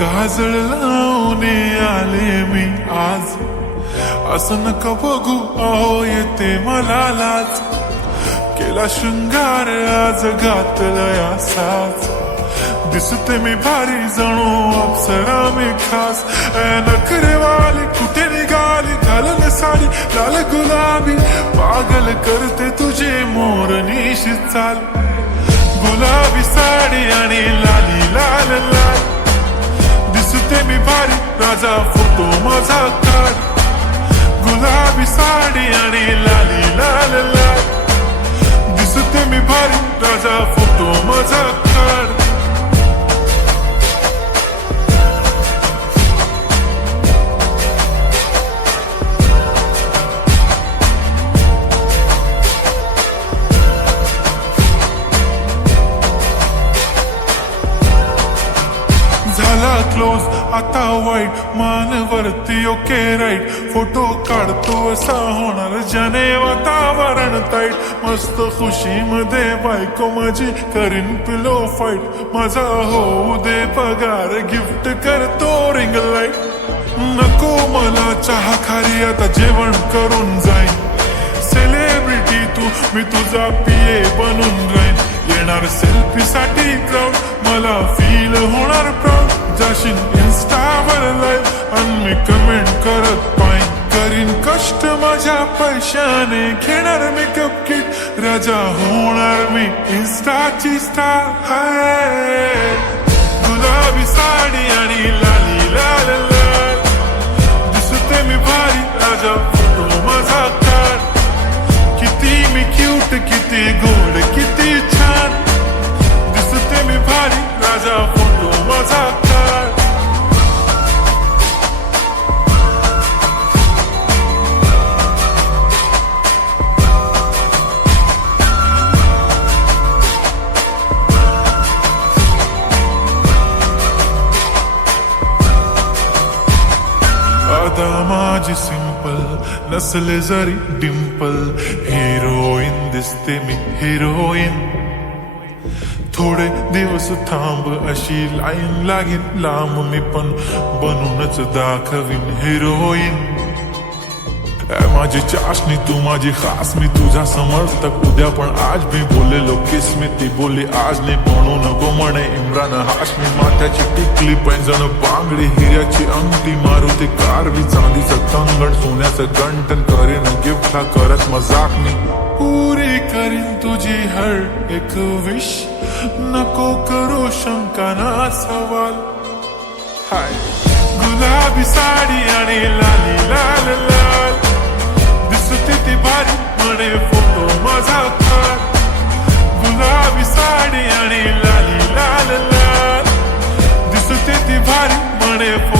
काजळ लावून आले मी आज, असं नका बघू अहो येते मला लाज. केला शृंगार आज घातलाय असाच, दिसते मी भारी जणू अप्सरा मी खास. नखरेवाली कुठे निघाली घालून साडी लाल गुलाबी, पागल करते तुझे मोरनीशी चाल. गुलाबी साडी आणि लाली लाल लाल, दिसते मी भारी राजा फोटो माझा काढ. गुलाबी साडी आणि लाली लाल लाल, दिसते मी भारी राजा फोटो माझा काढ. झाला क्लोज आता वाईट, मान वरती ओके राईट. फोटो काढतो असा होणार ज्याने वातावरण ताईट. मस्त खुशी मध्ये बायको माझी करीन पिलो फाईट. माझा होऊ दे पगार गिफ्ट करतो रिंग लाईट. नको मला चहा खारी आता जेवण करून जाईन. सेलिब्रिटी तू मी तुझा पिये बनून राहीन. येणार सेल्फी साठी क्राऊड मला फील होणार प्राऊड. जाशील इन्स्टावर लाईव्ह आणि मी कमेंट करत पाईन. करीन कष्ट माझ्या पैशाने घेणार मेकअप किट. राजा होणार मी इन्स्टाची स्टार. हाय गुलाबी साडी आणि लाली लाल लाल, दिसते मी भारी राजा फोटो माझा काढ. किती मी क्यूट किती गोड किती छान, दिसते मी भारी राजा फोटो माझा काढ. आता माझी सिंपल नसले जरी डिंपल, हिरोईन दिसते मी हिरोईन. थोडे दिवस थांब अशी लाईन लागेल लांब, मी पण बनूनच दाखवीन हिरोईन. माझी चाशनी तू माझी खास, मी तुझा समर्थक उद्या पण आज मी बोललेलो किस मी. ती बोलली आज नाही म्हणू नको म्हणे इम्रान हाशमी. माथ्याची टिकली पैंजण बांगडी हिऱ्याची अंगठी, मारुती कारवी चांदीचं कंगण सोन्याचं गंटन. करीन गिफ्ट हा करत मजाक मी, पुरी करीन तुझी हर एक विश. नको करू शंका ना सवाल. हाय गुलाबी साडी आणि लाली लाल लाल, दिसते ती भारी म्हणे फोटो माझा काढ. गुलाबी साडी आणि लाली लाल लाल, दिसते ती भारी म्हणे फोटो